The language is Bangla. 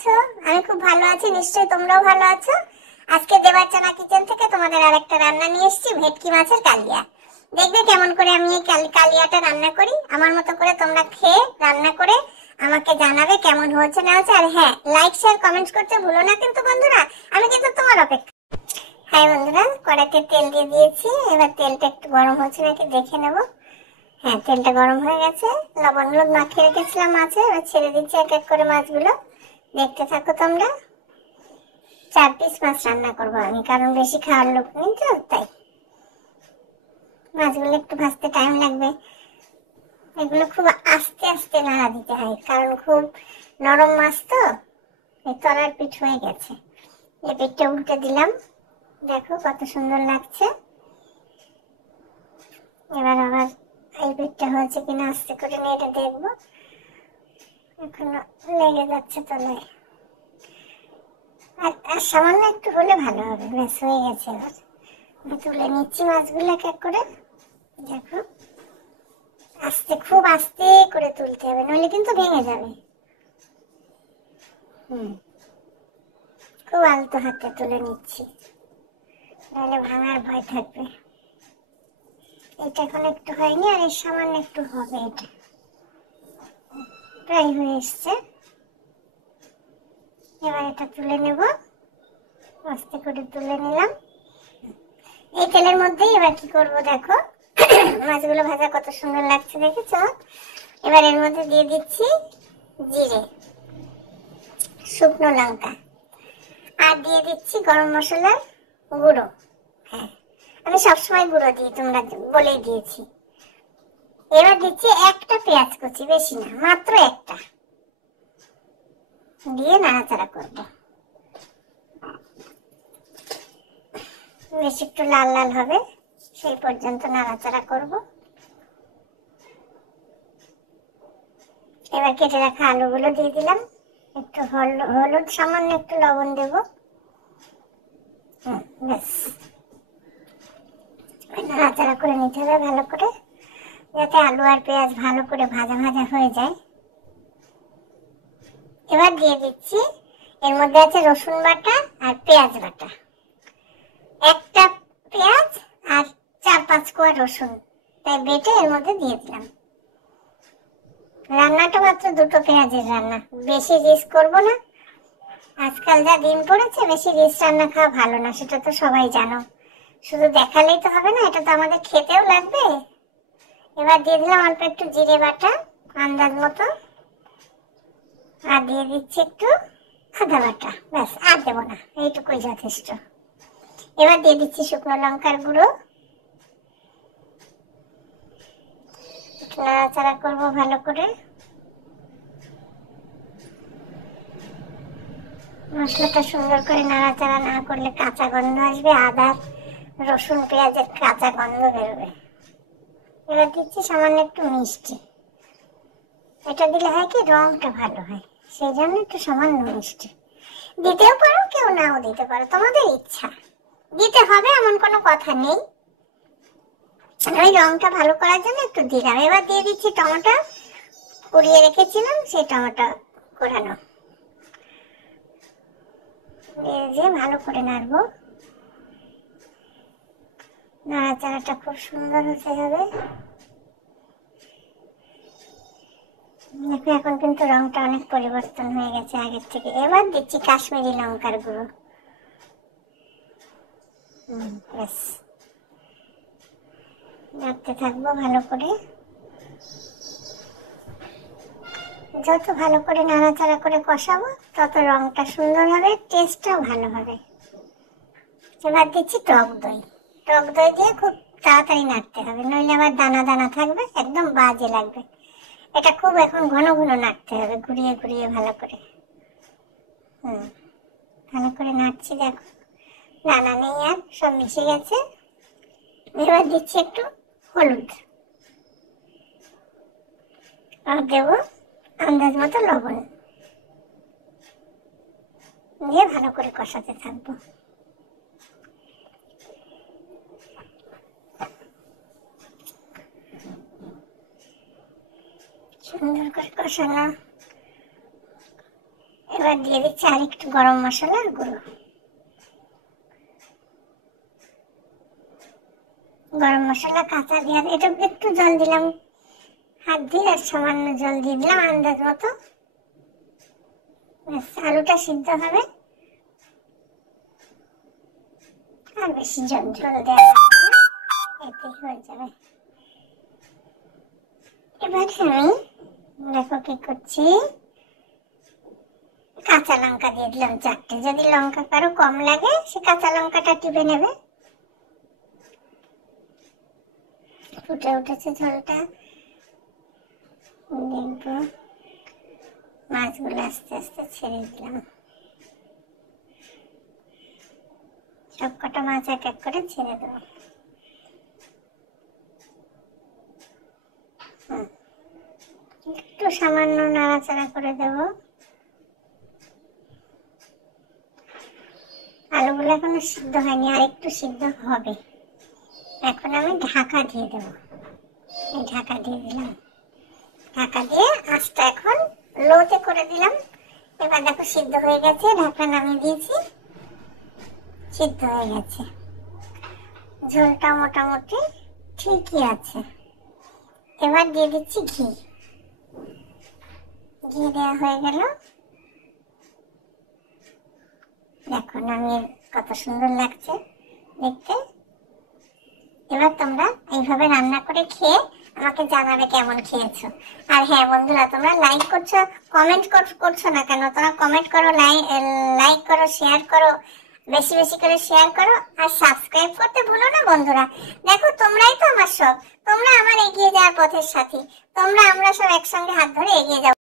আছো? আমি খুব ভালো আছি, নিশ্চয়ই তোমরাও ভালো আছো। আজকে দেবার্চনা কিচেন থেকে তোমাদের আরেকটা রান্না নিয়ে এসেছি, ভেটকি মাছের কালিয়া। দেখবে কেমন করে আমি এই কালিয়াটা রান্না করি। আমার মতো করে তোমরা খেয়ে রান্না করে আমাকে জানাবে কেমন হয়েছে না হয়েছে। আর হ্যাঁ, লাইক শেয়ার কমেন্টস করতে ভুলো না কিন্তু বন্ধুরা, আমি কিন্তু তোমার অপেক্ষা। হ্যাঁ বন্ধুরা, কড়াইতে তেল দিয়ে দিয়েছি। এবার তেলটা একটু গরম হচ্ছে নাকি দেখে নেবো। হ্যাঁ, তেলটা গরম হয়ে গেছে। লবণ হলুদ মাখিয়ে রেখেছিলাম মাছে, এবার ছেড়ে দিচ্ছি এক এক করে মাছগুলো। দেখতে থাকো তোমরা। 4 পিস মাছ রান্না করবো আমি, কারণ বেশি খাওয়ার লোক নেই তো, তাই মাছগুলো একটু ভাজতে টাইম লাগবে। এগুলো খুব আস্তে আস্তে নাড়া দিতে হয়, কারণ খুব নরম মাছ তো, এই তলার পিঠ হয়ে গেছে। এই পিঠটা উল্টে দিলাম, দেখো কত সুন্দর লাগছে। এবার আবার এই পিঠটা হয়েছে কিনা আস্তে করে নেড়ে দেখবো। এখনো লেগে যাচ্ছে তলায়, আর সামান্য একটু হলে ভালো হবে। ব্যাস হয়ে গেছে। এবার আমি তুলে নিচ্ছি মাছগুলো এক এক করে। দেখো, আস্তে, খুব আস্তে করে তুলতে হবে, নইলে কিন্তু ভেঙে যাবে। খুব আলতো হাতে তুলে নিচ্ছি, নাহলে ভাঙার ভয় থাকবে। এটা এখন একটু হয়নি, আর এর সামান্য একটু হবে। এটা প্রায় হয়ে এসছে। এবার এটা তুলে নেব, আস্তে করে তুলে নিলাম। এই তেলের মধ্যেই এবার কি করব দেখো, মাছগুলো ভাজা কত সুন্দর লাগছে দেখেছ। এবার এর মধ্যে দিয়ে দিচ্ছি জিরে, শুকনো লঙ্কা, আর দিয়ে দিচ্ছি গরম মশলার গুঁড়ো। হ্যাঁ, আমি সবসময় গুঁড়ো দিই, তোমরা বলেই দিয়েছি। এবার দিচ্ছি একটা পেঁয়াজ কুচি, বেশি না, মাত্র একটা, দিয়ে নাড়াচাড়া করব। বেশ একটু লাল লাল হবে সেই পর্যন্ত নাড়াচাড়া করব। এবার কেটে রাখা আলুগুলো দিয়ে দিলাম, একটু হলুদ, সামান্য একটু লবণ দেব। ব্যাস, নাড়াচাড়া করে নিতে হবে ভালো করে, যাতে আলু আর পেঁয়াজ ভালো করে ভাজা ভাজা হয়ে যায়। এবার দিয়ে দিচ্ছি, এর মধ্যে আছে রসুন বাটা আর পেঁয়াজ বাটা। একটা পেঁয়াজ আর 4-5 কোয়া রসুন, তাই বেটে এর মধ্যে দিয়ে দিলাম। রান্নাটা মাত্র 2টো পেঁয়াজের রান্না, বেশি রিস্ক করব না। আজকাল যা দিন পড়েছে, বেশি রিস্ক রান্না খাওয়া ভালো না, সেটা তো সবাই জানো। শুধু দেখালেই তো হবে না, এটা তো আমাদের খেতেও লাগবে। এবার দিয়ে দিলাম অল্প একটু জিরে বাটা, আন্দাজ মতো, আর দিয়ে দিচ্ছি একটু আদা বাটা। ব্যাস, আর দেবো না, এইটুকুই যথেষ্ট। এবার দিয়ে দিচ্ছি শুকনো লঙ্কার গুঁড়ো, নাড়াচাড়া করবো ভালো করে। মশলাটা সুন্দর করে নাড়াচাড়া না করলে কাঁচা গন্ধ আসবে, আদা রসুন পেঁয়াজের কাঁচা গন্ধ বেরোবে। এবার দিচ্ছি সামান্য একটু মিষ্টি। এটা দিলে হয় কি, রংটা ভালো হয়, সেই জন্য একটু সামান্য মিষ্টি দিতেও পারো, কেউ নাও দিতে পারো, তোমাদের ইচ্ছা। দিতে হবে এমন কোনো কথা নেই, ওই রংটা ভালো করার জন্য একটু দিলাম। এবার দিয়ে দিচ্ছি টমেটো কুড়িয়ে রেখেছিলাম, সেই টমেটো কোরানো দিয়ে ভালো করে নাড়বো। নাড়াচাড়াটা খুব সুন্দর হতে হবে। দেখো, এখন কিন্তু রংটা অনেক পরিবর্তন হয়ে গেছে আগের থেকে। এবার দিচ্ছি কাশ্মীরি লঙ্কার গুঁড়ো। ব্যাস, নাড়তে থাকবো ভালো করে। যত ভালো করে নাড়াচাড়া করে কষাবো, তত রংটা সুন্দর হবে, টেস্টটাও ভালো হবে। এবার দিচ্ছি টক দই। টক দই দিয়ে খুব তাড়াতাড়ি নাড়তে হবে, নইলে আবার দানা দানা থাকবে, একদম বাজে লাগবে। এটা খুব এখন ঘন ঘন নাড়তে হবে, ঘুরিয়ে ঘুরিয়ে ভালো করে। ভালো করে নাড়ছি, দেখো দানা নেই আর, সব মিশে গেছে। এবার দিচ্ছি একটু হলুদ, আর দেবো আন্দাজ মতো লবণ, দিয়ে ভালো করে কষাতে থাকবো। সুন্দর করে কষানো এবার দিয়ে দিচ্ছি আর একটু গরম মশলার গুঁড়ো। গরম মশলা কাঁচা দিয়ে এটা একটু জল দিলাম হাত দিয়ে, আর সামান্য জল দিয়ে দিলাম আন্দাজ মতো। আলুটা সিদ্ধ হবে, আর বেশি জল দেওয়া যাবে না, এতেই হয়ে যাবে। এবার আমি দেখো কি করছি, কাঁচা লঙ্কা দিয়ে দিলাম 4টে। যদি লঙ্কা কারো কম লাগে সে কাঁচা লঙ্কাটা টিপে নেবে। ফুটে উঠেছে ঝোলটা, দেখবো মাছগুলো আস্তে আস্তে ছেড়ে দিলাম। সব কটা মাছ এক এক করে ছেড়ে দেবো। একটু সামান্য নাড়াচাড়া করে দেব। আলুগুলো এখনো সিদ্ধ হয়নি, আর একটু সিদ্ধ হবে। এখন আমি ঢাকা দিয়ে দেব। এই ঢাকা দিয়ে দিলাম। ঢাকা দিয়ে আঁচটা এখন লোতে করে দিলাম। এবার দেখো সিদ্ধ হয়ে গেছে, ঢাকা নামিয়ে দিয়েছি, সিদ্ধ হয়ে গেছে। ঝোলটা মোটামুটি ঠিকই আছে। এবার দিয়ে দিচ্ছি ঘি। ঘি দেওয়া হয়ে গেল। দেখো নামিয়ে কত সুন্দর লাগছে দেখতে। এবার তোমরা এইভাবে রান্না করে খেয়ে আমাকে জানাবে কেমন খেয়েছো। আর হ্যাঁ বন্ধুরা, তোমরা লাইক করছো, কমেন্ট করছো না কেন? তোমরা কমেন্ট করো, লাইক করো, শেয়ার করো, বেশি বেশি করে শেয়ার করো, আর সাবস্ক্রাইব করতে ভুলো না বন্ধুরা। দেখো তোমরাই তো আমার সব, তোমরা আমার এগিয়ে যাওয়ার পথের সাথী। আমরা সব একসঙ্গে হাত ধরে এগিয়ে যাবো।